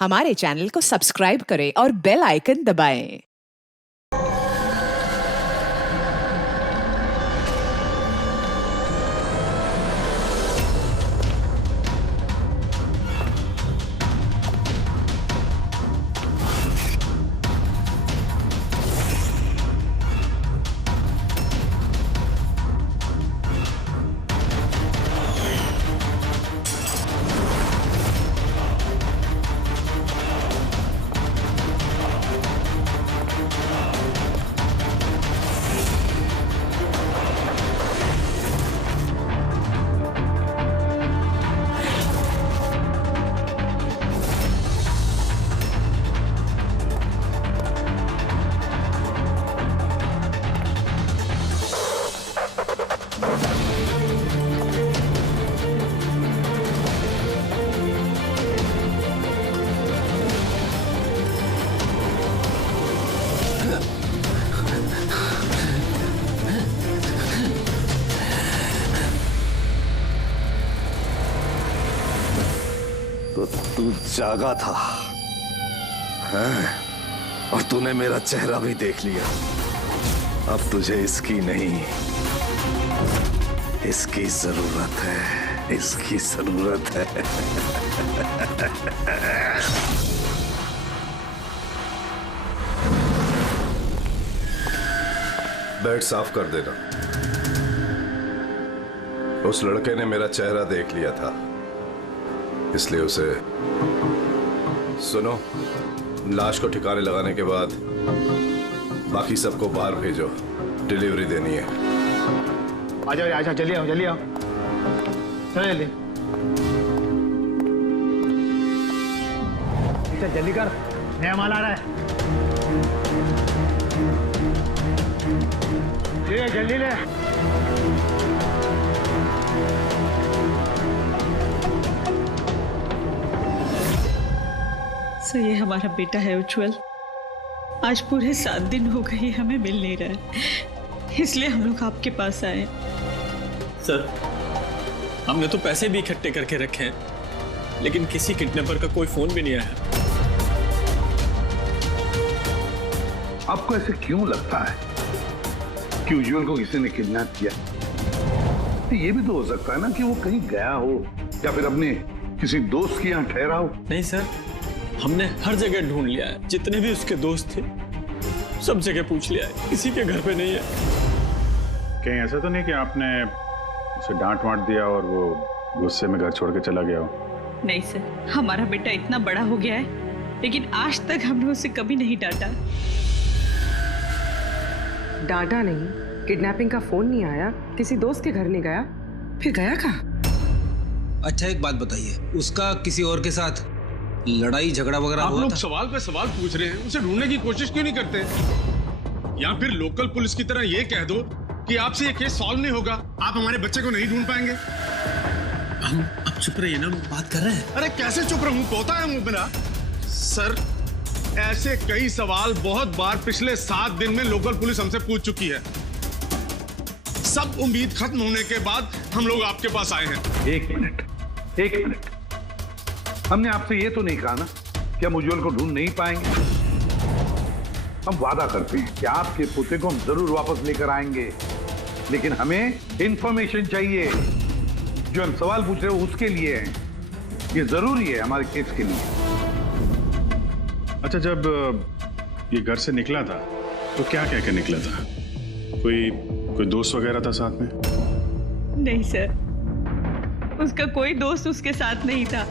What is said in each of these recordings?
हमारे चैनल को सब्सक्राइब करें और बेल आइकन दबाएं। तो तू जागा था हैं? और तूने मेरा चेहरा भी देख लिया। अब तुझे इसकी नहीं, इसकी जरूरत है, इसकी जरूरत है। बेड साफ कर देना। उस लड़के ने मेरा चेहरा देख लिया था, इसलिए उसे सुनो, लाश को ठिकाने लगाने के बाद बाकी सबको बाहर भेजो, डिलीवरी देनी है। आजा आजा, जल्दी आओ जल्दी आओ, चलो जल्दी, चल जल्दी कर, नया माल आ रहा है। ले जल्दी ले। सो ये हमारा बेटा है उज्जवल। आज पूरे 7 दिन हो गए हमें मिल नहीं रहा है, इसलिए हम लोग आपके पास आए। सर, हमने तो पैसे भी इकट्ठे करके रखे हैं, लेकिन किसी किडनैपर का कोई फोन भी नहीं आया। आपको ऐसे क्यों लगता है कि उज्जवल को किसी ने किडनैप किया? तो ये भी तो हो सकता है ना कि वो कहीं गया हो या फिर अपने किसी दोस्त के यहाँ ठहरा हो। नहीं सर, हमने हर जगह ढूंढ लिया है, जितने भी उसके दोस्त थे सब जगह पूछ लिया है, किसी के घर पे नहीं है। कहीं ऐसा तो नहीं कि आपने उसे डांट वांट दिया और वो गुस्से में घर छोड़ के चला गया हो? नहीं सर, हमारा बेटा इतना बड़ा हो गया है, लेकिन आज तक हमने उसे कभी नहीं डांटा। डांटा नहीं, किडनैपिंग का फोन नहीं आया, किसी दोस्त के घर नहीं गया, फिर गया कहाँ? अच्छा एक बात बताइए, उसका किसी और के साथ लड़ाई झगड़ा वगैरह हुआ था? आप लोग सवाल पे सवाल पूछ रहे हैं, उसे ढूंढने की कोशिश क्यों नहीं करते? या फिर लोकल पुलिस की तरह ये कह दो कि आपसे ये केस सॉल्व नहीं होगा, आप हमारे बच्चे को नहीं ढूंढ पाएंगे। हम अब चुप रहिए ना, बात कर रहे हैं। अरे कैसे चुप रहूं, पोता है मुंह मेरा। सर, ऐसे कई सवाल बहुत बार पिछले 7 दिन में लोकल पुलिस हमसे पूछ चुकी है। सब उम्मीद खत्म होने के बाद हम लोग आपके पास आए हैं। एक मिनट, हमने आपसे ये तो नहीं कहा ना कि हम उज्जवल को ढूंढ नहीं पाएंगे। हम वादा करते हैं कि आपके पोते को हम जरूर वापस लेकर आएंगे, लेकिन हमें इंफॉर्मेशन चाहिए। जो हम सवाल पूछ रहे हो उसके लिए है, ये जरूरी है हमारे केस के लिए। अच्छा, जब ये घर से निकला था तो क्या कह के निकला था? कोई दोस्त वगैरह था साथ में? नहीं सर, उसका कोई दोस्त उसके साथ नहीं था।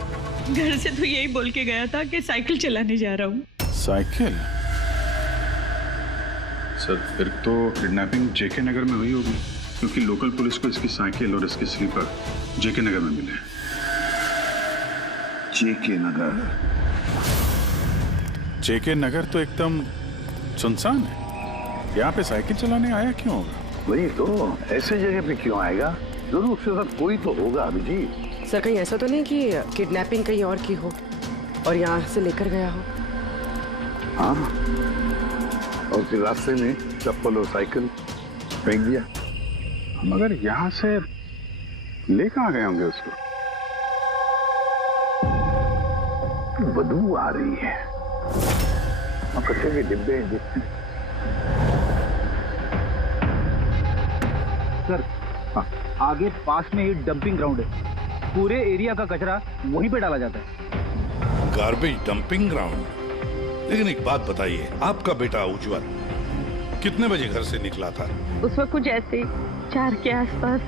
घर से तो यही बोल के गया था कि साइकिल चलाने जा रहा हूँ। साइकिल? सर, फिर तो किडनैपिंग जेके नगर में हुई होगी, क्योंकि लोकल पुलिस को इसकी साइकिल और इसके स्लीपर जेके नगर में मिले। जेके नगर? जेके नगर तो एकदम सुनसान है, यहाँ पे साइकिल चलाने आया क्यों होगा? वही तो, ऐसे जगह पे क्यों आएगा? जरूर उसके साथ कोई तो होगा अभिजीत। सर कहीं ऐसा तो नहीं कि किडनैपिंग कहीं और की हो और यहाँ से लेकर गया हो? हाँ, और फिर रास्ते में चप्पल और साइकिल फेंक दिया। मगर यहाँ से ले कहाँ गए होंगे उसको? बदबू आ रही है। और कचरे के डिब्बे देखते हैं। सर हाँ, आगे पास में ही डंपिंग ग्राउंड है, पूरे एरिया का कचरा वहीं पे डाला जाता है। Garbage dumping ground. लेकिन एक बात बताइए, आपका बेटा उज्जवल कितने बजे घर से निकला था? उस वक्त कुछ ऐसे 4 के आसपास।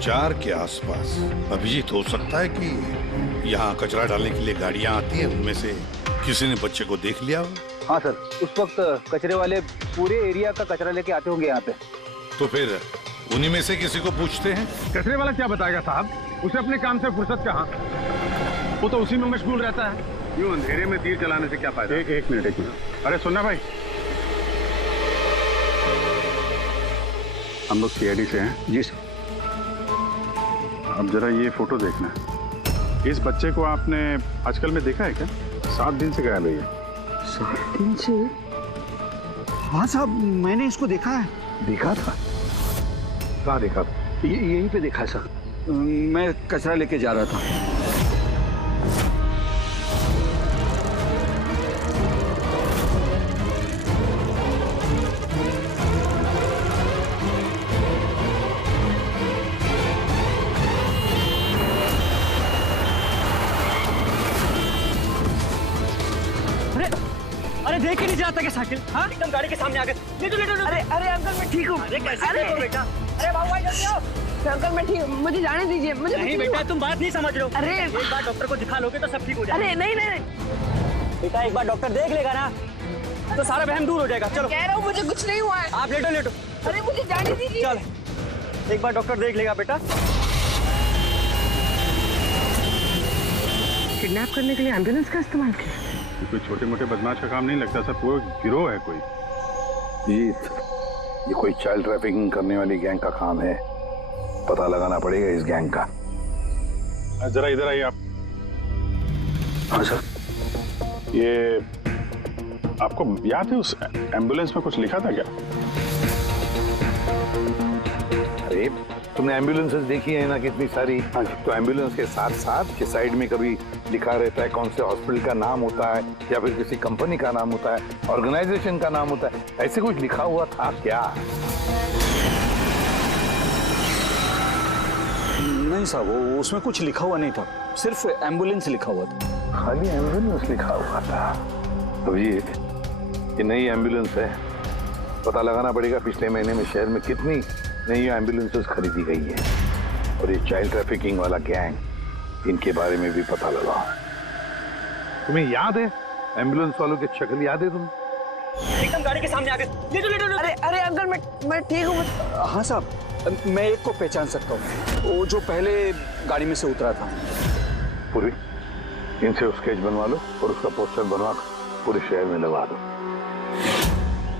4 के आसपास। अभिजीत, हो सकता है कि यहाँ कचरा डालने के लिए गाड़ियाँ आती है, उनमें से किसी ने बच्चे को देख लिया हो? हाँ सर, उस वक्त कचरे वाले पूरे एरिया का कचरा लेके आते होंगे यहाँ पे। तो फिर उन्हीं में से किसी को पूछते हैं। कचरे वाला क्या बताएगा साहब, उसे अपने काम से फुर्सत कहाँ, वो तो उसी में मशगूल रहता है। यूं अंधेरे में तीर चलाने से क्या फायदा? एक मिनट। अरे सुनना भाई, हम लोग सीआईडी से हैं। जी सर। अब जरा ये फोटो देखना। इस बच्चे को आपने आजकल में देखा है क्या? 7 दिन से गायब है ये। 7 दिन से? हाँ साहब, मैंने इसको देखा है। देखा था? कहाँ देखा था? यहीं पे देखा है सर। मैं कचरा लेके जा रहा था। अरे देख के नहीं जाता क्या साइकिल? हाँ, एकदम गाड़ी के सामने आ गए। ले लो। अरे अंकल मैं ठीक हूँ। अरे कैसे हो बेटा? अरे बाबू भाई जल्दी आओ। अंकल मैं ठीक, मुझे जाने दीजिए। मुझे नहीं बेटा, तुम बात नहीं समझ रहे हो। अरे एक बार डॉक्टर को दिखा लोगे तो सब ठीक हो जाएगा। अरे नहीं बेटा, एक बार डॉक्टर देख लेगा ना तो सारा वहम दूर हो जाएगा। चलो, कह रहा हूँ मुझे कुछ नहीं हुआ है। आप लेटो। अरे मुझे जाने दीजिए। चल, एक बार डॉक्टर देख लेगा बेटा। किडनैप करने के लिए एम्बुलेंस का इस्तेमाल किया? कोई छोटे मोटे बदमाश का काम नहीं लगता सर, पूरा गिरोह है कोई। जीत, ये कोई चाइल्ड ट्रैफिकिंग करने वाली गैंग का काम है। पता लगाना पड़ेगा इस गैंग का। जरा इधर आइए आप। हाँ सर। ये आपको याद है उस एम्बुलेंस में कुछ लिखा था क्या? अरे तुमने एम्बुलेंसेस देखी है ना कितनी सारी? हाँ, तो एम्बुलेंस के साथ साथ के साइड में कभी लिखा रहता है कौन से हॉस्पिटल का नाम होता है या फिर किसी कंपनी का नाम होता है, ऑर्गेनाइजेशन का नाम होता है। ऐसे कुछ लिखा हुआ था क्या? नहीं साहब, वो उसमें कुछ लिखा हुआ नहीं था, सिर्फ एम्बुलेंस लिखा हुआ था। खाली एम्बुलेंस लिखा हुआ था? अभिजीत, ये नई एम्बुलेंस है, पता लगाना पड़ेगा पिछले महीने में शहर में कितनी नई एम्बुलेंसेस खरीदी गई है। और ये चाइल्ड ट्रैफिकिंग वाला गैंग, इनके बारे में भी पता लगाओ। तुम्हें याद है एम्बुलेंस वालों की शक्ल याद है तुम्हें? एकदम गाड़ी के सामने आ गए। ले लो। अरे अंकल मैं ठीक हूँ। हाँ साहब, मैं एक को पहचान सकता हूँ, वो जो पहले गाड़ी में से उतरा था। पूरी इनसे स्केच बनवा लो और उसका पोस्टर बनवा पूरे शहर में लगा दो।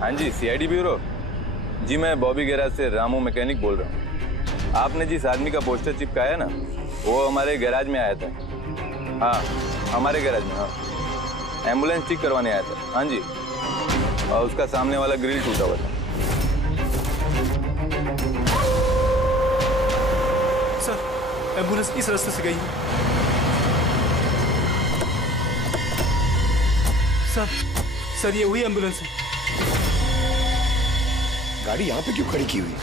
हाँ जी, सीआईडी ब्यूरो जी, मैं बॉबी गैराज से रामू मैकेनिक बोल रहा हूँ। आपने जिस आदमी का पोस्टर चिपकाया ना, वो हमारे गैराज में आया था। हाँ, हमारे गैराज में। हाँ, एम्बुलेंस ठीक करवाने आया था। हाँ जी, और उसका सामने वाला ग्रिल टूटा हुआ था। सर, एम्बुलेंस इस रास्ते से गई है। सर ये वही एम्बुलेंस है। गाड़ी यहाँ पे क्यों खड़ी की हुई?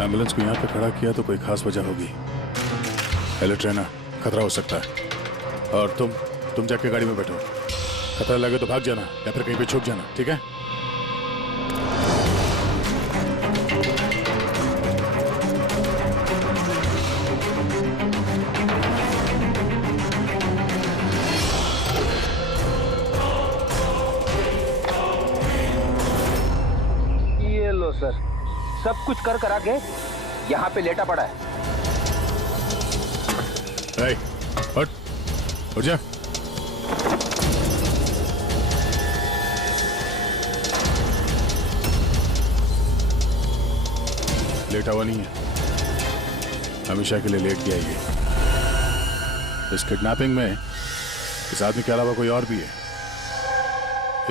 एम्बुलेंस को यहाँ पे खड़ा किया तो कोई खास वजह होगी। हेलो ट्रेनर, खतरा हो सकता है। और तुम जाके गाड़ी में बैठो। खतरा लगे तो भाग जाना या फिर कहीं पे छुप जाना, ठीक है? ये लो सर, सब कुछ कर करा के यहाँ पे लेटा पड़ा है। उठ जा। लेटा हुआ नहीं है, हमेशा के लिए लेट गया ये। इस किडनैपिंग में इस आदमी के अलावा कोई और भी है,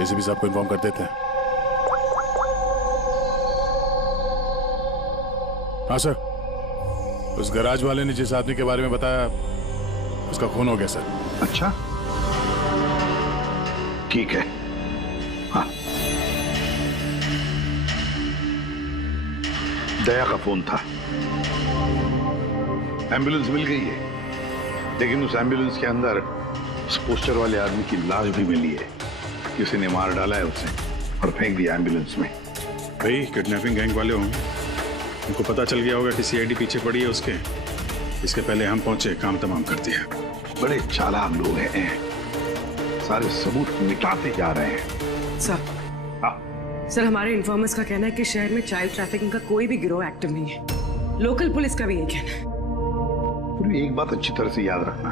एसीपी साहब को इन्फॉर्म कर देते हैं। हाँ सर, उस गैराज वाले ने जिस आदमी के बारे में बताया उसका खून हो गया सर। अच्छा, ठीक है। हाँ, दया का फोन था। एम्बुलेंस मिल गई है, लेकिन उस एम्बुलेंस के अंदर उस पोस्टर वाले आदमी की लाश भी मिली है। किसी ने मार डाला है उसे और फेंक दिया एम्बुलेंस में। भाई किडनैपिंग गैंग वाले होंगे, उनको पता चल गया होगा कि सीआईडी पीछे पड़ी है उसके। इसके पहले हम पहुंचे, काम तमाम कर दिया। बड़े चालाक लोग हैं, सारे सबूत मिटाते जा रहे हैं। सर हमारे इन्फॉर्मर्स का कहना है कि शहर में चाइल्ड ट्रैफिकिंग का कोई भी गिरोह एक्टिव नहीं है। लोकल पुलिस का भी यही कहना है। फिर एक बात अच्छी तरह से याद रखना,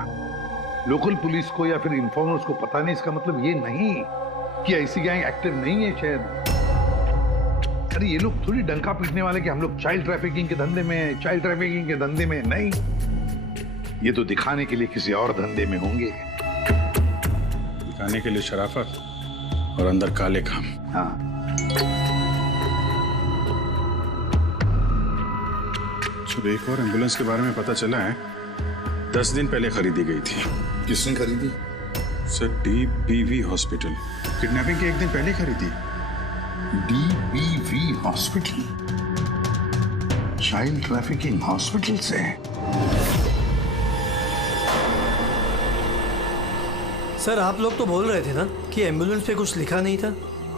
लोकल पुलिस को या फिर इन्फॉर्मर्स को पता नहीं, इसका मतलब ये नहीं कि ऐसी गैंग एक्टिव नहीं है शहर में। अरे ये लोग थोड़ी डंका पीटने वाले कि हम लोग चाइल्ड ट्रैफिकिंग के धंधे में, चाइल्ड ट्रैफिकिंग के धंधे में नहीं। ये तो दिखाने के लिए किसी और धंधे में होंगे। दिखाने के लिए शराफत और अंदर काले काम। हाँ, सर एक और एम्बुलेंस के बारे में पता चला है, 10 दिन पहले खरीदी गई थी। किसने खरीदी? Sir DBV hospital. किडनैपिंग के एक दिन पहले खरीदी। DBV hospital, child trafficking hospital से। सर आप लोग तो बोल रहे थे ना कि एम्बुलेंस पे कुछ लिखा नहीं था।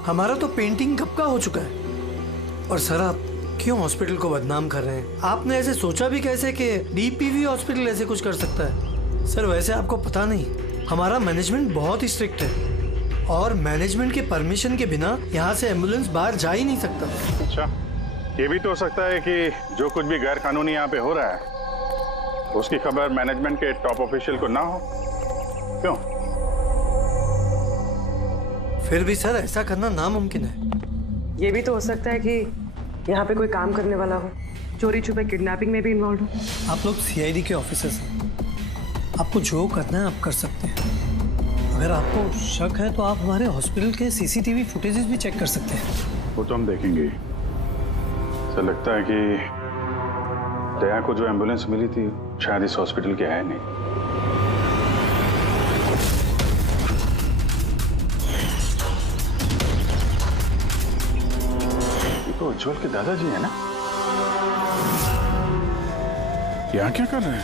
हमारा तो पेंटिंग कब का हो चुका है। और सर आप क्यों हॉस्पिटल को बदनाम कर रहे हैं? आपने ऐसे सोचा भी कैसे कि DBV हॉस्पिटल ऐसे कुछ कर सकता है? सर वैसे आपको पता नहीं, हमारा मैनेजमेंट बहुत ही स्ट्रिक्ट है और मैनेजमेंट के परमिशन के बिना यहाँ से एम्बुलेंस बाहर जा ही नहीं सकता। अच्छा, ये भी तो हो सकता है कि जो कुछ भी गैर कानूनी यहाँ पे हो रहा है उसकी खबर मैनेजमेंट के टॉप ऑफिशियल को ना हो। क्यों? फिर भी सर ऐसा करना नामुमकिन है। ये भी तो हो सकता है कि यहाँ पे कोई काम करने वाला हो, चोरी छुपे किडनैपिंग में भी इन्वॉल्व हो। आप लोग CID के ऑफिसर्स हैं, आपको जो करना है आप कर सकते हैं। अगर आपको शक है तो आप हमारे हॉस्पिटल के CCTV फुटेजेस भी चेक कर सकते हैं। वो तो हम देखेंगे। ऐसा लगता है कि दया को जो एम्बुलेंस मिली थी शायद इस हॉस्पिटल के है नहीं। तो उज्जवल के दादाजी है ना? यहाँ क्या कर रहे हैं?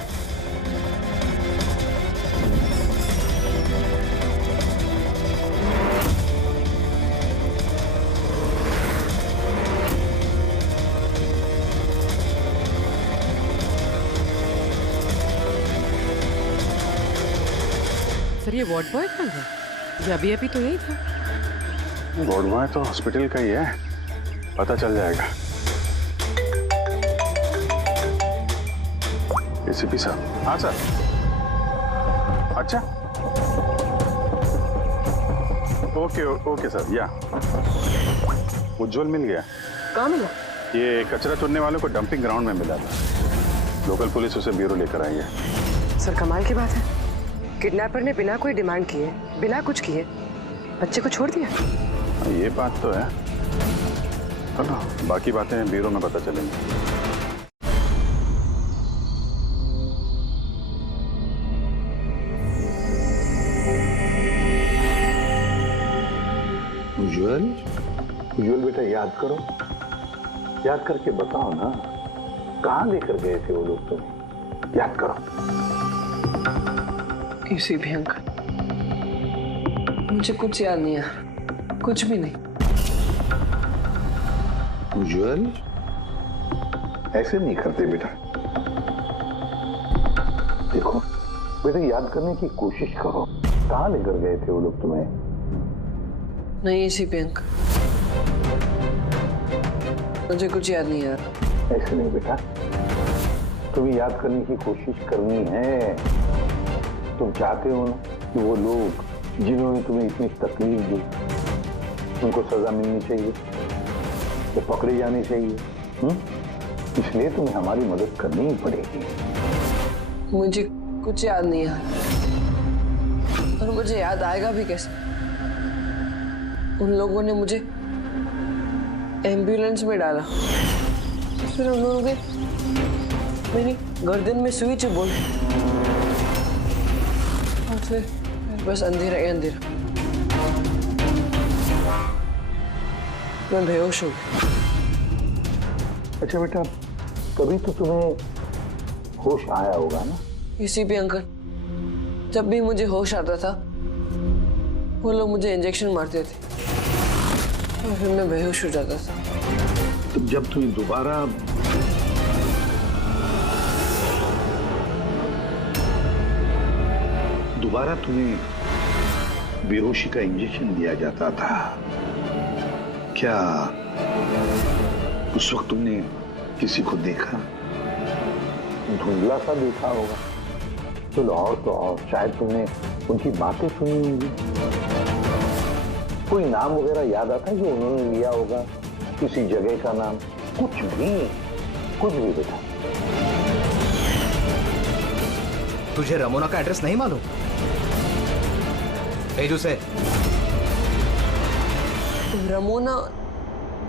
सर ये वार्ड बॉय कौन है? ये अभी तो यही था। वार्ड बॉय तो हॉस्पिटल का ही है, पता चल जाएगा। ACP साहब। हाँ सर। अच्छा, ओके सर। या उज्जवल मिल गया। कहाँ मिला? ये कचरा चुनने वालों को डंपिंग ग्राउंड में मिला था। लोकल पुलिस उसे ब्यूरो लेकर आई है। सर कमाल की बात है, किडनैपर ने बिना कोई डिमांड किए, बिना कुछ किए बच्चे को छोड़ दिया। ये बात तो है, चलो बाकी बातें ब्यूरो में पता चलेंगी। उज्जवल बेटा याद करो, याद करके बताओ ना, कहाँ लेकर गए थे वो लोग तुम्हें? याद करो। ACP अंकल, मुझे कुछ याद नहीं है, कुछ भी नहीं। उज्जवल ऐसे नहीं करते बेटा। देखो बेटा, याद करने की कोशिश करो, कहाँ लेकर गए थे वो लोग तुम्हें? नहीं ACP अंकल, मुझे कुछ याद नहीं है। ऐसे नहीं बेटा, तुम्हें याद करने की कोशिश करनी है। तुम चाहते हो ना कि वो लोग जिन्होंने तुम्हें इतनी तकलीफ दी उनको सजा मिलनी चाहिए, तो पकड़े जाने चाहिए। इसलिए तुम्हें हमारी मदद करनी ही पड़ेगी। मुझे कुछ याद नहीं है और मुझे याद आएगा भी कैसे? उन लोगों ने मुझे एम्बुलेंस में डाला, फिर उन लोगों ने मेरी गर्दन में सुई चुभोई और फिर बस अंधेरा ही अंधेरा। मैं बेहोश हो गई। अच्छा बेटा, कभी तो तुम्हें होश आया होगा ना? इसी भी अंकल, जब भी मुझे होश आता था वो लोग मुझे इंजेक्शन मारते थे और फिर मैं बेहोश हो जाता था। तो जब तुम्हें दोबारा तुम्हें बेहोशी का इंजेक्शन दिया जाता था, क्या उस वक्त तुमने किसी को देखा? धुंधला सा देखा होगा। चलो और तो और शायद तुमने उनकी बातें सुनी होंगी। कोई नाम वगैरह याद आता है जो उन्होंने लिया होगा, किसी जगह का नाम, कुछ भी बेटा। तुझे रमोना का एड्रेस नहीं मालूम? भेज उसे। रमोना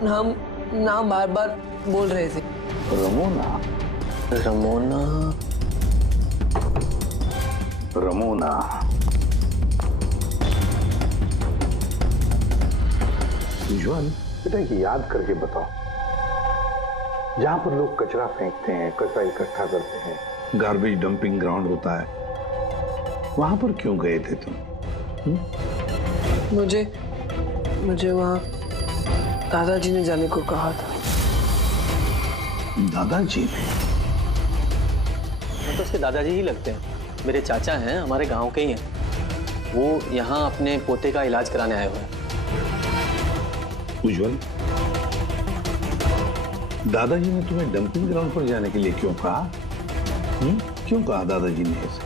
नाम बार बार बोल रहे थे। रमोना जुआन, बेटा याद करके बताओ, जहां पर लोग कचरा फेंकते हैं, कचरा इकट्ठा करते हैं, गार्बेज डंपिंग ग्राउंड होता है, वहां पर क्यों गए थे तुम? मुझे वहां दादाजी ने जाने को कहा था। दादाजी ने? तो उसके दादाजी ही लगते हैं। मेरे चाचा हैं, हमारे गांव के ही हैं। वो यहाँ अपने पोते का इलाज कराने आए हुए हैं। उज्जवल, दादाजी ने तुम्हें डंपिंग ग्राउंड पर जाने के लिए क्यों कहा? क्यों कहा दादाजी ने ऐसे?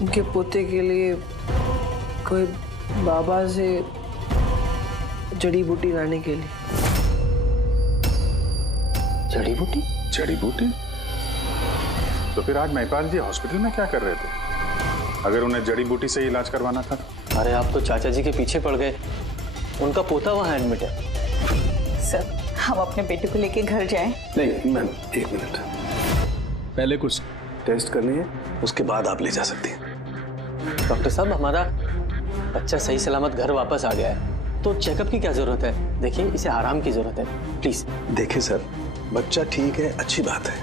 उनके पोते के लिए कोई बाबा से जड़ी बूटी लाने के लिए। जड़ी बूटी? तो फिर आज महिपाल जी हॉस्पिटल में क्या कर रहे थे, अगर उन्हें जड़ी बूटी से इलाज करवाना था? अरे आप तो चाचा जी के पीछे पड़ गए। उनका पोता वहाँ एडमिट है। सर, हम अपने बेटे को लेके घर जाएं? नहीं मैम, एक मिनट, पहले कुछ टेस्ट करनी है, उसके बाद आप ले जा सकती हैं। डॉक्टर साहब, हमारा बच्चा सही सलामत घर वापस आ गया है, तो चेकअप की क्या जरूरत है? देखिए, इसे आराम की जरूरत है, प्लीज। देखिए सर, बच्चा ठीक है, अच्छी बात है,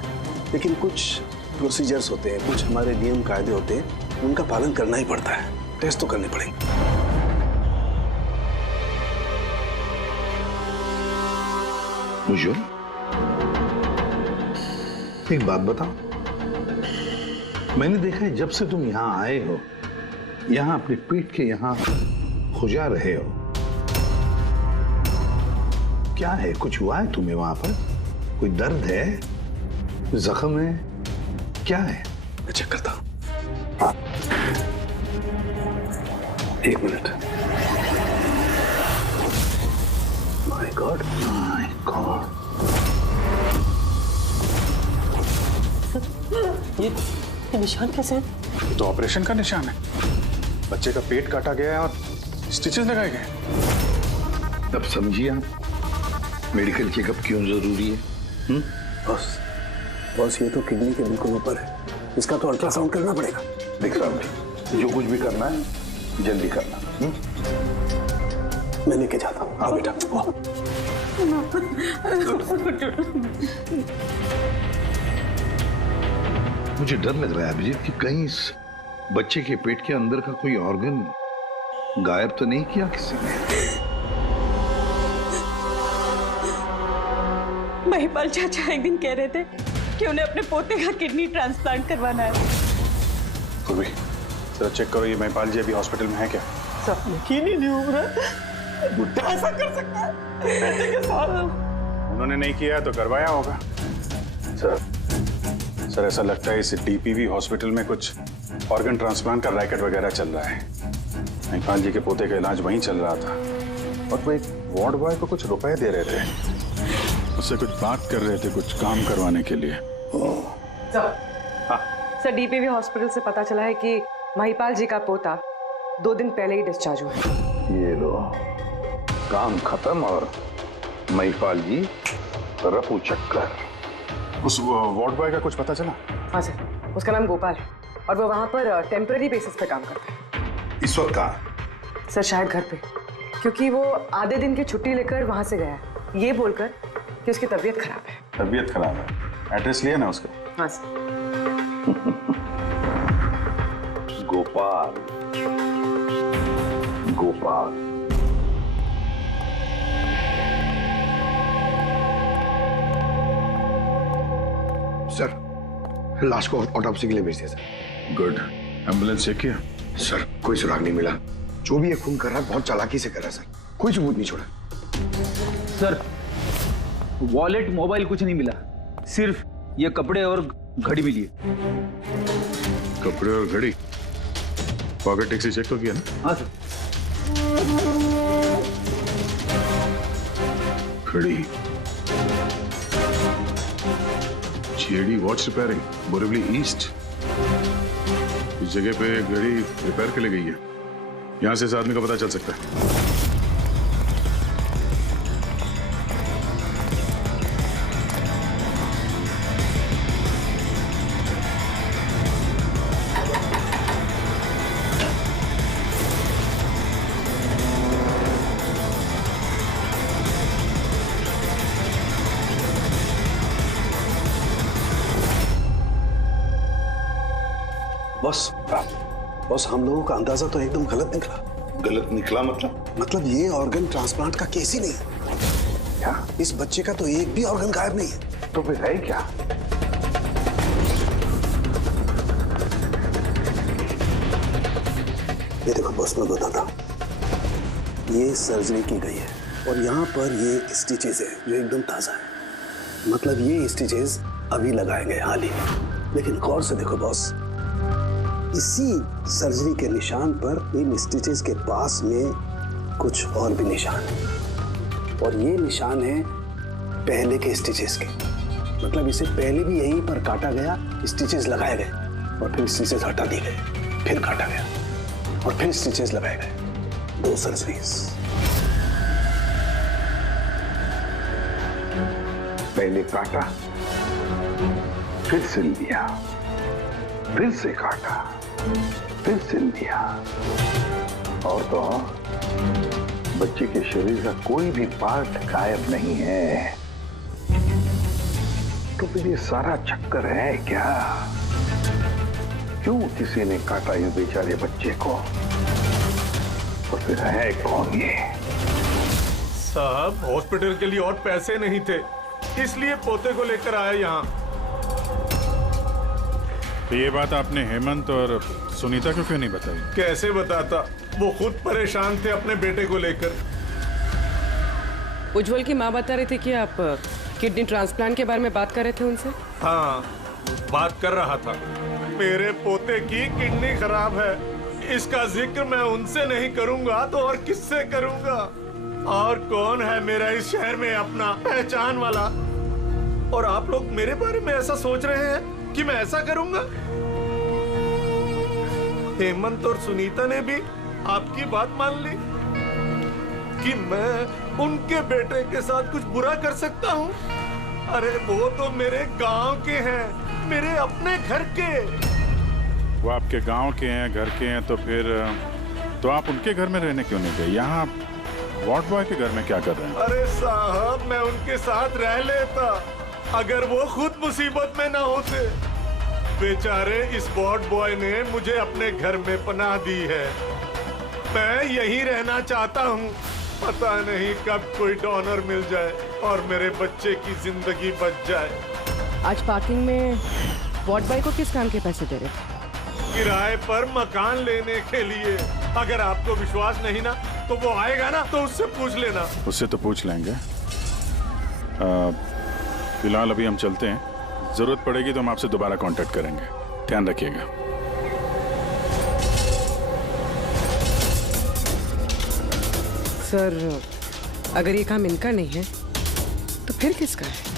लेकिन कुछ प्रोसीजर्स होते हैं, कुछ हमारे नियम कायदे होते हैं, उनका पालन करना ही पड़ता है। टेस्ट तो करने पड़ेंगे। मुझे एक बात बताओ, मैंने देखा है जब से तुम यहां आए हो, यहां अपने पेट के यहां खुजा रहे हो। क्या है, कुछ हुआ है तुम्हें वहां पर? कोई दर्द है, जख्म है, क्या है? मैं चेक करता हूं। हाँ, एक मिनट। My God. ये निशान कैसे हैं? ये तो ऑपरेशन का निशान है। बच्चे का पेट काटा गया है और स्टिचेस लगाए गए। अब समझिए आप मेडिकल चेकअप क्यों जरूरी है? बॉस, ये तो किडनी के बिल्कुल ऊपर है, इसका तो अल्ट्रासाउंड करना पड़ेगा। देख रहा हूँ, जो कुछ भी करना है जल्दी करना। मैं लेके जाता हूँ। हाँ बेटा। मुझे डर लग रहा है अभिजीत कि कहीं इस बच्चे के पेट के अंदर का कोई ऑर्गन गायब तो नहीं किया किसी ने। महिपाल चाचा एक दिन कह रहे थे कि उन्हें अपने पोते का किडनी ट्रांसप्लांट करवाना है। पूर्वी, जरा चेक करो, ये महिपाल जी अभी हॉस्पिटल में है क्या? यकीन ही नहीं हो रहा, बुढ़ा ऐसा कर सकता है बेटे के साथ। उन्होंने नहीं किया है तो करवाया होगा। सर ऐसा लगता है इस डीपीवी हॉस्पिटल में कुछ ऑर्गन ट्रांसप्लांट का रैकेट वगैरह चल रहा है। महिपाल जी के पोते का इलाज वहीं चल रहा था और वो एक वार्ड बॉय को कुछ रुपए दे रहे थे, उससे कुछ बात कर रहे थे, कुछ काम करवाने के लिए। सर, डीपीवी हॉस्पिटल से पता चला है कि महिपाल जी का पोता 2 दिन पहले ही डिस्चार्ज हुआ है। ये लो, काम खत्म और महिपाल जी रफू चक्कर। उस वार्ड बॉय का कुछ पता चला? हाँ सर, उसका नाम गोपाल है और वो वहाँ पर टेम्पररी बेसिस पे काम करता है। इस वक्त कहाँ? सर शायद घर पे। क्योंकि वो आधे दिन की छुट्टी लेकर वहां से गया है, ये बोलकर कि उसकी तबीयत खराब है। तबीयत खराब है? एड्रेस लिया ना उसका? हाँ सर। गोपाल, गोपाल। सर, लाश को ऑटोप्सी के लिए भेज दिया सर। गुड। एम्बुलेंस चेक किया? सर, कोई सुराग नहीं मिला। जो भी ये खून कर रहा है बहुत चालाकी से कर रहा है सर, कोई सबूत नहीं छोड़ा। सर, वॉलेट मोबाइल कुछ नहीं मिला, सिर्फ ये कपड़े और घड़ी मिली है। कपड़े और घड़ी? पॉकेट टैक्सी चेक तो किया ना? हाँ सर। घड़ी, JD watch repairing, Borivali east. इस जगह पे घड़ी रिपेयर के लिए गई है। यहां से इस आदमी का पता चल सकता है। बॉस, हम लोगों का अंदाजा तो एकदम गलत निकला। गलत निकला मतलब? मतलब ये ऑर्गन ट्रांसप्लांट का केस ही नहीं है। क्या? इस बच्चे का तो एक भी ऑर्गन गायब नहीं है। तो फिर है क्या? ये देखो बॉस, मैं बताता हूँ। ये सर्जरी की गई है और यहाँ पर ये स्टिचेस है जो एकदम ताजा है। मतलब ये स्टिचेस अभी लगाए गए हाल ही में। लेकिन गौर से देखो बॉस, इसी सर्जरी के निशान पर इन स्टिचेस के पास में कुछ और भी निशान है और ये निशान है पहले के स्टिचेस के। मतलब इसे पहले भी यहीं पर काटा गया, स्टिचेस लगाए गए और फिर स्टिचेस हटा दिए गए, फिर काटा गया और फिर स्टिचेस लगाए गए। 2 सर्जरीज। पहले काटा, फिर सिल दिया, फिर से काटा, फिर सिल दिया। और तो बच्चे के शरीर का कोई भी पार्ट गायब नहीं है। तो फिर ये सारा चक्कर है क्या? क्यों किसी ने काटा ये बेचारे बच्चे को? और फिर है कौन ये? साहब, हॉस्पिटल के लिए और पैसे नहीं थे, इसलिए पोते को लेकर आया यहाँ। तो ये बात आपने हेमंत और सुनीता को क्यों नहीं बताई? कैसे बताता, वो खुद परेशान थे अपने बेटे को लेकर। उज्जवल की माँ बता रही थी कि आप किडनी ट्रांसप्लांट के बारे में बात कर रहे थे उनसे। हाँ, बात कर रहा था। मेरे पोते की किडनी खराब है, इसका जिक्र मैं उनसे नहीं करूंगा तो और किससे करूंगा? और कौन है मेरा इस शहर में अपना पहचान वाला? और आप लोग मेरे बारे में ऐसा सोच रहे हैं कि मैं ऐसा करूंगा? हेमंत और सुनीता ने भी आपकी बात मान ली कि मैं उनके बेटे के साथ कुछ बुरा कर सकता हूँ? अरे वो तो मेरे गांव के हैं, मेरे अपने घर के। वो आपके गांव के हैं, घर के हैं, तो फिर तो आप उनके घर में रहने क्यों नहीं गए? यहाँ वार्ड बॉय के घर में क्या कर रहे हैं? अरे साहब, मैं उनके साथ रह लेता अगर वो खुद मुसीबत में ना होते। बेचारे इस वार्ड बॉय ने मुझे अपने घर में पनाह दी है। मैं यहीं रहना चाहता हूँ। पता नहीं कब कोई डोनर मिल जाए और मेरे बच्चे की जिंदगी बच जाए। आज पार्किंग में वार्ड बॉय को किस काम के पैसे दे रहे थे? किराए पर मकान लेने के लिए। अगर आपको विश्वास नहीं ना तो वो आएगा ना तो उससे पूछ लेना। उससे तो पूछ लेंगे। फिलहाल अभी हम चलते हैं, जरूरत पड़ेगी तो हम आपसे दोबारा कांटेक्ट करेंगे। ध्यान रखिएगा। सर, अगर ये काम इनका नहीं है तो फिर किसका है?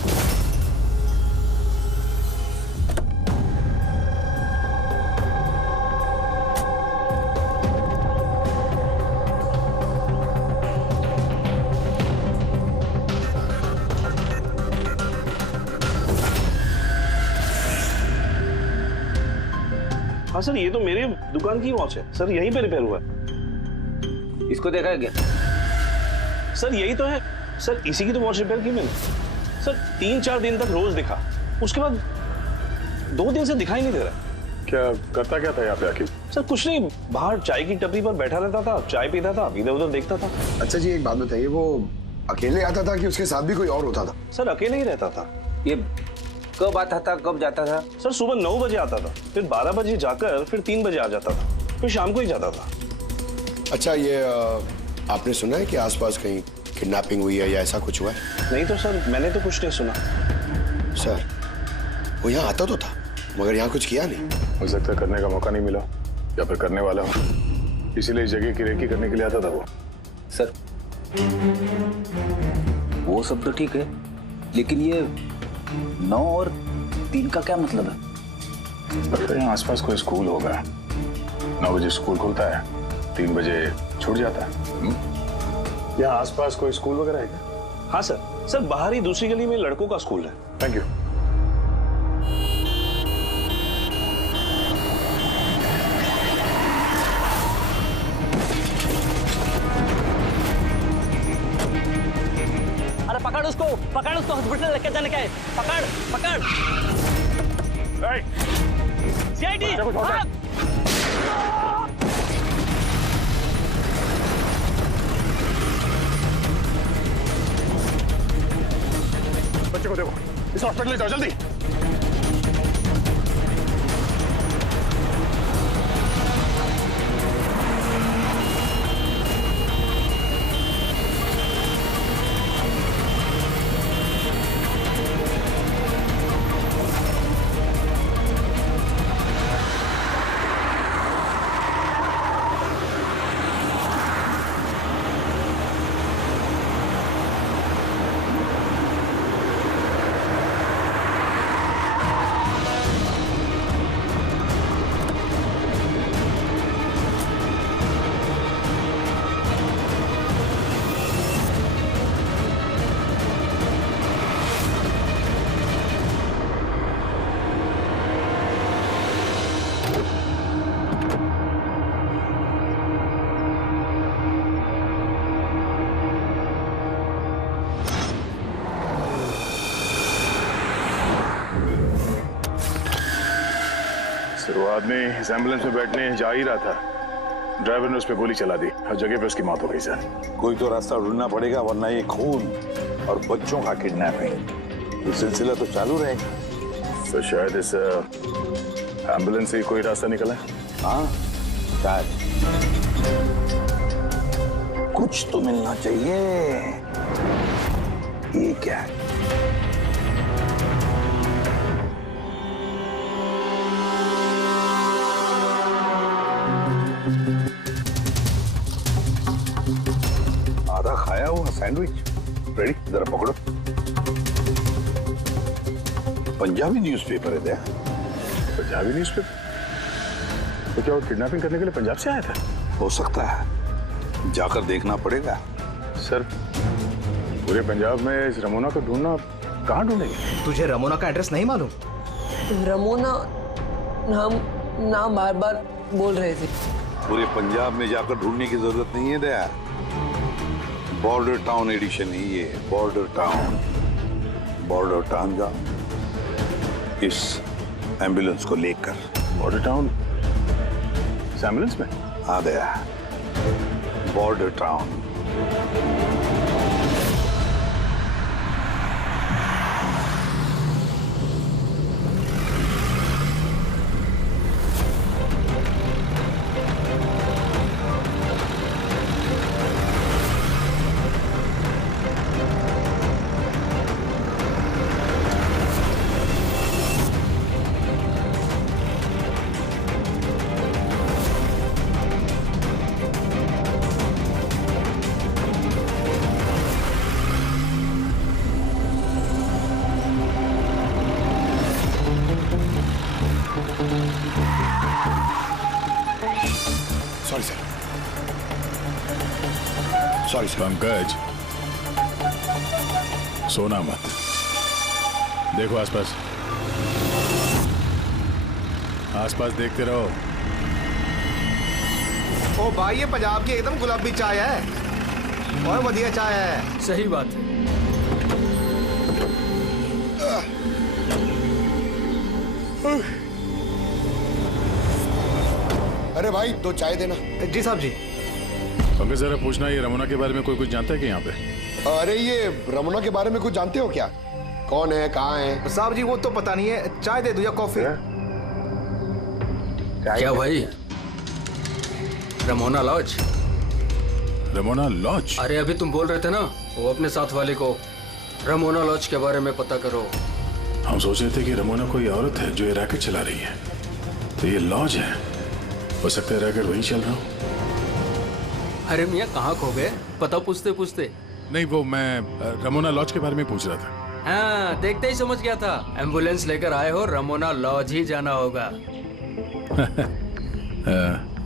हाँ सर, ये तो मेरी दुकान की वॉच है सर, यहीं पे रिपेयर हुआ है। इसको देखा है क्या? सर यही तो है सर, इसी की तो वॉच रिपेयर की मैंने सर। 3-4 दिन तक रोज दिखा, उसके बाद 2 दिन से दिखाई नहीं दे रहा। क्या करता क्या था यहाँ पे आके? सर कुछ नहीं, बाहर चाय की टपरी पर बैठा रहता था, चाय पीता था, इधर उधर देखता था। अच्छा जी एक बात बताइए, वो अकेले आता था कि उसके साथ भी कोई और होता था? सर अकेले ही रहता था। ये कब आता था, कब जाता था? सर सुबह 9 बजे आता था, फिर 12 बजे जाकर फिर 3 बजे आ जाता था, फिर शाम को ही जाता था। अच्छा ये आपने सुना है कि आसपास कहीं किडनैपिंग हुई है या ऐसा कुछ हुआ है? नहीं तो सर, मैंने तो कुछ नहीं सुना। सर वो यहाँ आता तो था मगर यहाँ कुछ किया नहीं। हो सकता है करने का मौका नहीं मिला या फिर करने वाला हो, इसीलिए इस जगह की रेकी करने के लिए आता था वो। सर वो सब तो ठीक है, लेकिन ये 9 और 3 का क्या मतलब है? लगता है यहाँ आसपास कोई स्कूल होगा। 9 बजे स्कूल खुलता है, 3 बजे छूट जाता है। यहाँ आसपास कोई स्कूल वगैरह है क्या? हाँ सर, सर बाहर ही दूसरी गली में लड़कों का स्कूल है। Thank you. पकड़ उसको हॉस्पिटल लेके जाने का है। पकड़ सीआईडी बच्चे को देखो, इस हॉस्पिटल ले जाओ जल्दी। वो आदमी इस एम्बुलेंस में बैठने जा ही रहा था, ड्राइवर ने उस पर गोली चला दी और जगह पे उसकी मौत हो गई। सर कोई तो रास्ता ढूंढना पड़ेगा, वरना ये खून और बच्चों का किडनैपिंग ये सिलसिला तो चालू रहेगा। तो शायद इस एम्बुलेंस से कोई रास्ता निकला है। हाँ शायद, कुछ तो मिलना चाहिए। ये क्या है? आधा खाया हुआ सैंडविच रेडी, जरा पकड़ो। पंजाबी न्यूज़पेपर है दे। पंजाबी न्यूज़पेपर? तो क्या वो किडनैपिंग करने के लिए पंजाब से आया था? हो सकता है, जाकर देखना पड़ेगा। सर पूरे पंजाब में इस रमोना को ढूंढना कहाँ ढूंढेंगे? तुझे रमोना का एड्रेस नहीं मालूम? रमोना नाम बार बार बोल रहे थे। पूरे पंजाब में जाकर ढूंढने की जरूरत नहीं है दया। बॉर्डर टाउन एडिशन है ये, बॉर्डर टाउन। बॉर्डर टाउन जा इस एम्बुलेंस को लेकर। बॉर्डर टाउन इस एम्बुलेंस में? हाँ Daya, border town. Sorry sir, sorry sir. Pankaj सोना मत, देखो आसपास, आसपास देखते रहो। ओ भाई ये पंजाब की एकदम गुलाबी चाय है। और बढ़िया चाय है। सही बात है। अरे भाई 2 चाय देना। जी साहब जी। पंकज जरा पूछना, ये रमोना के बारे में कोई कुछ जानता है कि यहाँ पे? अरे ये रमोना के बारे में कुछ जानते हो क्या? कौन है, कहाँ है? साहब जी वो तो पता नहीं है। चाय दे दो या कॉफी? क्या भाई? Ramona lodge? Ramona lodge? अरे अभी तुम बोल रहे थे ना, वो अपने साथ वाले को रमोना लॉज के बारे में पता करो। हम सोच रहे थे कि रमोना कोई औरत है जो ये रैकेट चला रही है, तो ये लॉज है। हो सकता है रैकेट वहीं चल रहा हो। अरे मियाँ कहाँ खो गए? पता पूछते पूछते। नहीं, वो मैं रमोना लॉज के बारे में पूछ रहा था। हाँ, देखते ही समझ गया था। एम्बुलेंस लेकर आए हो, रमोना लॉज ही जाना होगा।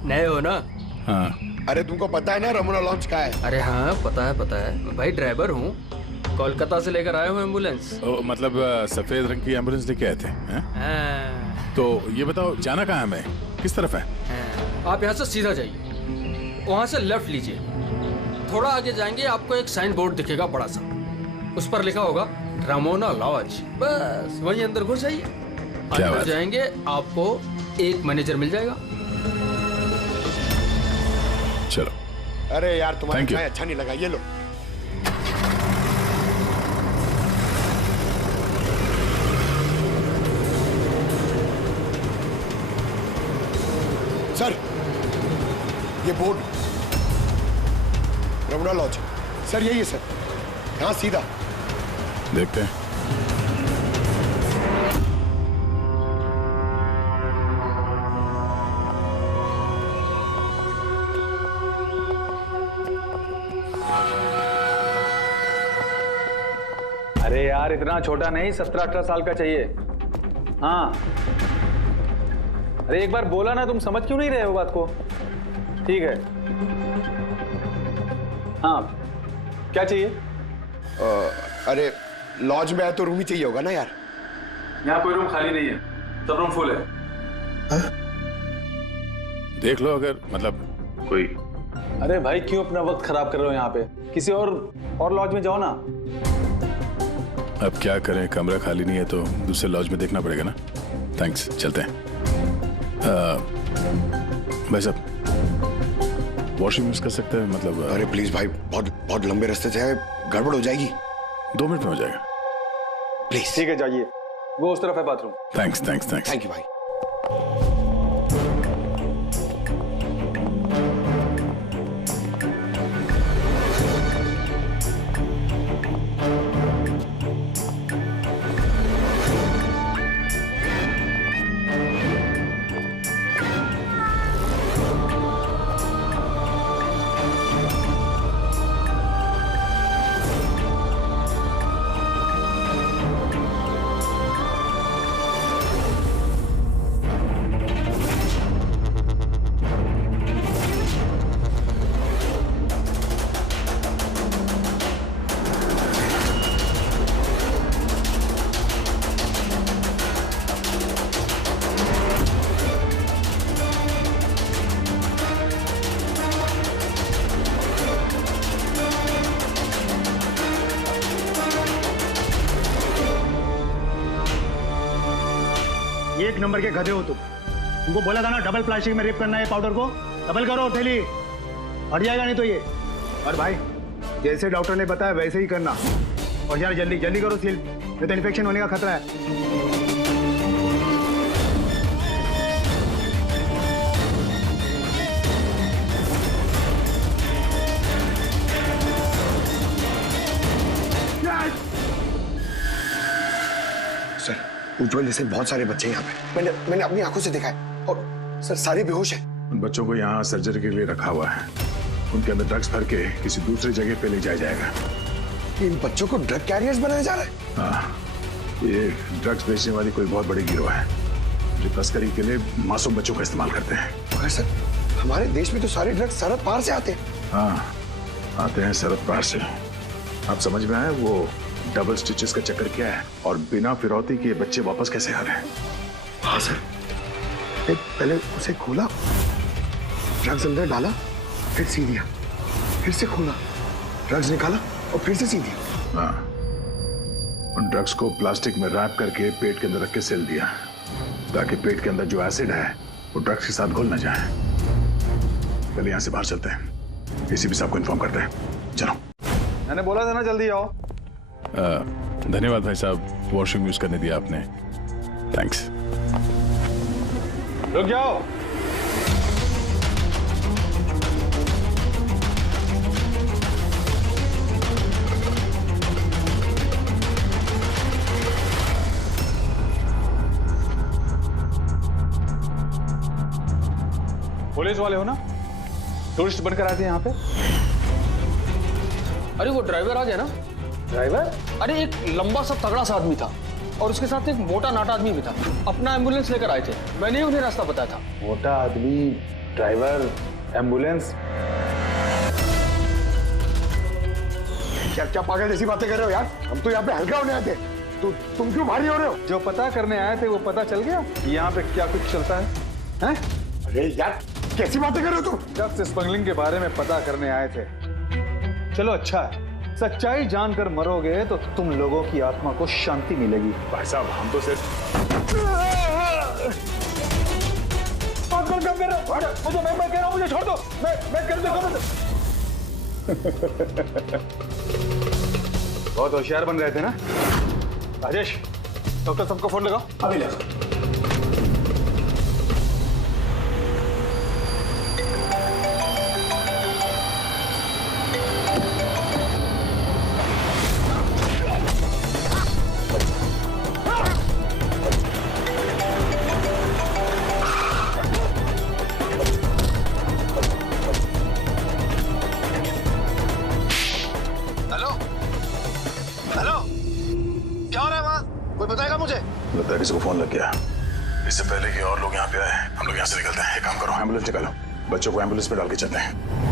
नए हो ना? हाँ। अरे तुमको पता है ना रमोना लॉज का है? अरे हाँ पता है भाई, ड्राइवर हूँ। कोलकाता से लेकर आए हो एम्बुलेंस। मतलब सफेद रंग की एम्बुलेंस लेके आए थे? हाँ। तो ये बताओ जाना कहाँ है, हमें किस तरफ है? आप यहाँ से सीधा जाइए, वहाँ से लेफ्ट लीजिए, थोड़ा आगे जाएंगे आपको एक साइन बोर्ड दिखेगा बड़ा सा, उस पर लिखा होगा रमोना लॉज। बस वहीं अंदर घुस जाइए। अंदर जाएंगे आपको एक मैनेजर मिल जाएगा। चलो। अरे यार तुम्हारा चाय अच्छा नहीं लगा, ये लो। सर ये बोर्ड रमोना लॉज सर, यही है सर, यहाँ सीधा। देखते हैं। अरे यार इतना छोटा नहीं, 17-18 साल का चाहिए। हाँ अरे एक बार बोला ना, तुम समझ क्यों नहीं रहे हो बात को? ठीक है। हाँ क्या चाहिए? अरे लॉज में आए तो रूम ही चाहिए होगा ना यार। यहाँ कोई रूम खाली नहीं है, सब रूम फुल है। देख लो अगर मतलब कोई। अरे भाई क्यों अपना वक्त खराब कर रहे हो यहाँ पे? किसी और लॉज में जाओ ना। अब क्या करें, कमरा खाली नहीं है तो दूसरे लॉज में देखना पड़ेगा ना। थैंक्स, चलते हैं। भाई साहब वॉशरूम यूज कर सकते हैं मतलब? अरे प्लीज भाई, बहुत लंबे रास्ते से है, गड़बड़ हो जाएगी। 2 मिनट में हो जाएगा प्लीज। ठीक है जाइए, वो उस तरफ है bathroom. Thanks thanks thanks. Thank you भाई। एक नंबर के गधे हो तुमको बोला था ना डबल प्लास्टिक में रेप करना है पाउडर को। डबल करो थैली, हट जाएगा नहीं तो ये। और भाई जैसे डॉक्टर ने बताया वैसे ही करना। और यार जल्दी जल्दी करो सील, नहीं तो इन्फेक्शन होने का खतरा है। उज्जवल जैसे बहुत सारे बच्चे यहाँ पे, मैंने अपनी आंखों से देखा है। और सर सारे बेहोश हैं। उन बच्चों को यहाँ सर्जरी के लिए रखा हुआ है, उनके अंदर ड्रग्स भर के किसी दूसरी जगह पे ले जाया जाएगा। इन बच्चों को ड्रग कैरियर्स बनाया जा रहा है? हाँ, ये ड्रग्स बेचने वाली कोई बहुत बड़ी गिरोह है जो तस्करी के लिए मासूम बच्चों का इस्तेमाल करते हैं। मगर सर हमारे देश में तो सारे ड्रग्स सरहद पार से आते हैं। हाँ आते हैं सरहद पार से। आप समझ में आए वो डबल स्टिचेस का चक्कर क्या है और बिना फिरौती के बच्चे वापस कैसे आ रहे हैं? हाँ सर, पहले उसे खोला, ड्रग्स अंदर डाला, फिर सी दिया, फिर से खोला, ड्रग्स निकाला और फिर से सी दिया। हाँ, उन ड्रग्स को प्लास्टिक में रैप करके पेट के अंदर रख के सिल दिया, ताकि पेट के अंदर जो एसिड है वो ड्रग्स के साथ घुल ना जाए। चलिए यहाँ से बाहर चलते हैं, एसीपी साहब को इन्फॉर्म करते हैं। चलो। मैंने बोला था ना जल्दी आओ। धन्यवाद भाई साहब, वॉशरूम यूज करने दिया आपने। थैंक्स। रुक जाओ। पुलिस वाले हो ना? टूरिस्ट बनकर आते हैं यहाँ पे? अरे वो ड्राइवर आ गया ना? ड्राइवर? अरे एक लंबा सा तगड़ा सा आदमी था और उसके साथ एक मोटा नाटा आदमी भी था। अपना एम्बुलेंस लेकर आए थे, मैंने उन्हें रास्ता बताया था। मोटा आदमी, ड्राइवर, एम्बुलेंस। क्या पागल जैसी बातें कर रहे हो यार? हम तो यहाँ पे हल्का होने आए थे, तुम क्यों भारी हो रहे हो? जो पता करने आए थे वो पता चल गया कि यहाँ पे क्या कुछ चलता है? हैं? अरे यार कैसी बातें कर रहे हो तुम? ड्रग्स स्मगलिंग के बारे में पता करने आए थे। चलो अच्छा है, सच्चाई जानकर मरोगे तो तुम लोगों की आत्मा को शांति मिलेगी। भाई साहब हम तो सिर्फ मुझे मैं कह रहा हूँ, मुझे छोड़ दो, मैं कर दूंगा। बहुत होशियार बन रहे थे ना राजेश? डॉक्टर साहब को फोन लगाओ। अभी लगाओ। किसी को फोन लग गया। इससे पहले कि और लोग यहाँ पे आए, हम लोग यहाँ से निकलते हैं। एक काम करो, एम्बुलेंस निकालो, बच्चों को एम्बुलेंस पे डाल के चलते हैं।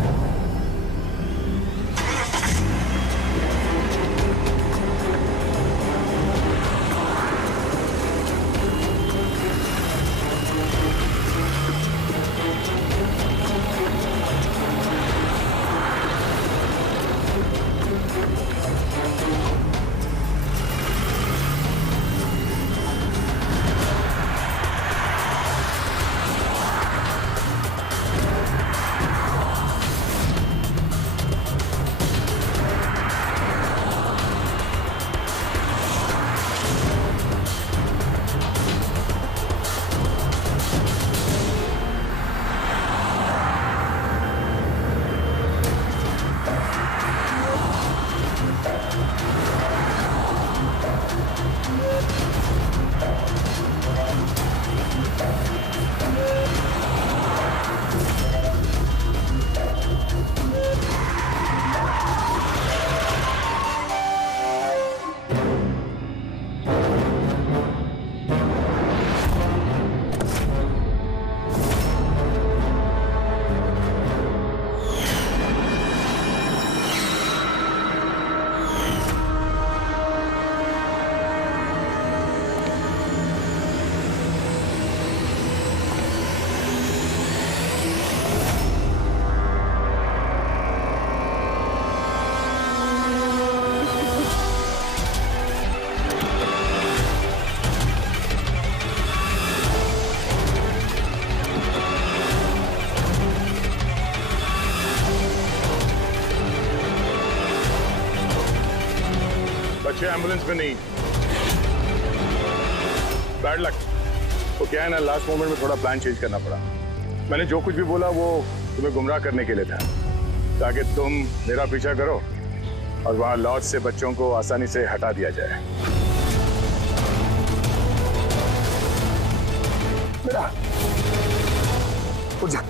बच्चे एम्बुलेंस में नहीं। Bad luck. वो क्या है ना, लास्ट मोमेंट में थोड़ा प्लान चेंज करना पड़ा। मैंने जो कुछ भी बोला वो तुम्हें गुमराह करने के लिए था, ताकि तुम मेरा पीछा करो और वहां लॉज से बच्चों को आसानी से हटा दिया जाए। मेरा उठ जा।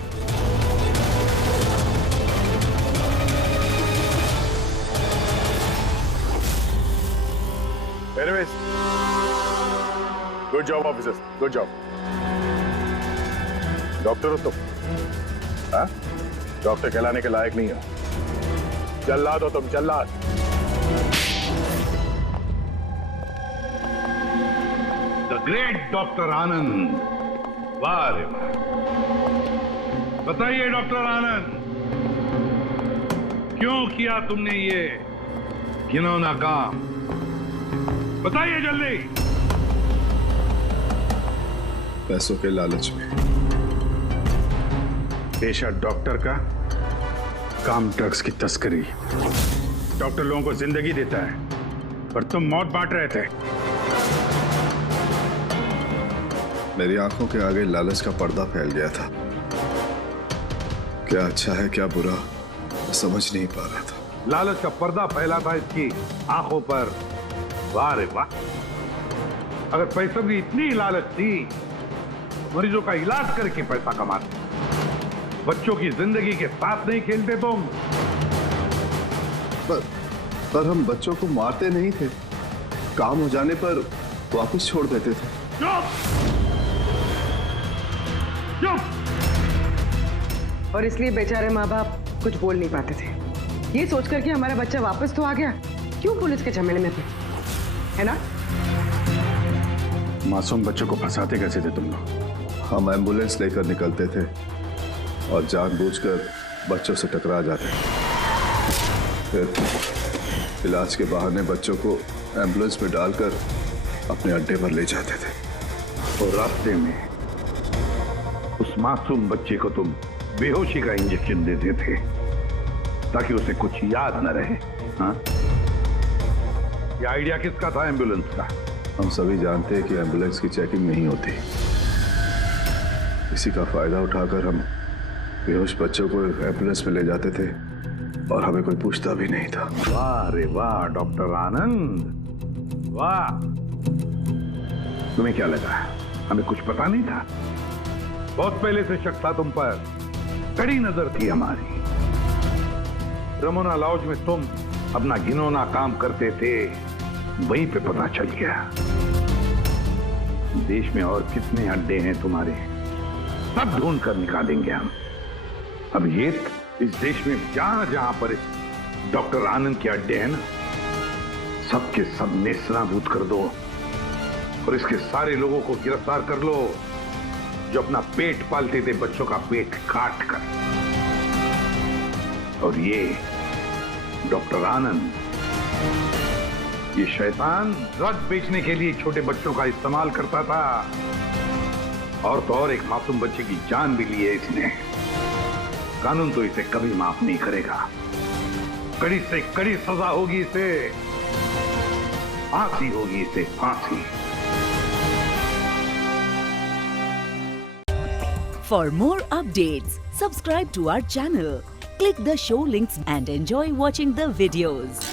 Anyways, good job officers, good job. Doctor हो तुम? हाँ? डॉक्टर कहलाने के लायक नहीं हो। जल्लाद हो तुम, जल्लाद। द ग्रेट डॉक्टर आनंद। वाह रे वाह। बताइए डॉक्टर आनंद, क्यों किया तुमने ये घिनौना काम? बताइए जल्दी। पैसों के लालच में। पेशा डॉक्टर का, काम ड्रग्स की तस्करी। डॉक्टर लोगों को जिंदगी देता है, पर तुम मौत बांट रहे थे। मेरी आंखों के आगे लालच का पर्दा फैल गया था। क्या अच्छा है क्या बुरा, मैं समझ नहीं पा रहा था। लालच का पर्दा फैला था इसकी आंखों पर। वाह रे वाह! अगर पैसों की इतनी लालच थी तो मरीजों का इलाज करके पैसा कमाते, बच्चों की जिंदगी के साथ नहीं खेलते तुम। पर हम बच्चों को मारते नहीं थे, काम हो जाने पर वापस छोड़ देते थे। और इसलिए बेचारे माँ बाप कुछ बोल नहीं पाते थे, ये सोचकर कि हमारा बच्चा वापस तो आ गया, क्यों पुलिस के झमेले में पड़े, है ना? मासूम बच्चों को फंसाते कैसे थे तुम लोग? हम एम्बुलेंस लेकर निकलते थे और जानबूझकर बच्चों से टकरा जाते थे। फिर इलाज के बहाने बच्चों को एम्बुलेंस में डालकर अपने अड्डे पर ले जाते थे। और रास्ते में उस मासूम बच्चे को तुम बेहोशी का इंजेक्शन देते थे ताकि उसे कुछ याद न रहे। हाँ? ये आइडिया किसका था एम्बुलेंस का? हम सभी जानते हैं कि एम्बुलेंस की चेकिंग नहीं होती। इसी का फायदा उठाकर हम बेहोश बच्चों को एम्बुलेंस में ले जाते थे और हमें कोई पूछता भी नहीं था। वाह रे वाह डॉक्टर आनंद, वाह! तुम्हें क्या लगा हमें कुछ पता नहीं था? बहुत पहले से शक था तुम पर, कड़ी नजर थी हमारी। रमोना लॉज में तुम अपना घिनौना काम करते थे, वहीं पे पता चल गया। देश में और कितने अड्डे हैं तुम्हारे, सब ढूंढ कर निकालेंगे हम। अब ये इस देश में जहां जहां पर डॉक्टर आनंद के अड्डे हैं ना, सबके सब नेस्तनाबूद कर दो और इसके सारे लोगों को गिरफ्तार कर लो जो अपना पेट पालते थे बच्चों का पेट काट कर। और ये डॉक्टर आनंद, ये शैतान ड्रग बेचने के लिए छोटे बच्चों का इस्तेमाल करता था, और तो और एक मासूम बच्चे की जान भी ली है इसने। कानून तो इसे कभी माफ नहीं करेगा, कड़ी से कड़ी सजा होगी इसे, फांसी होगी इसे, फांसी। For more updates, subscribe to our channel, click the show links and enjoy watching the videos.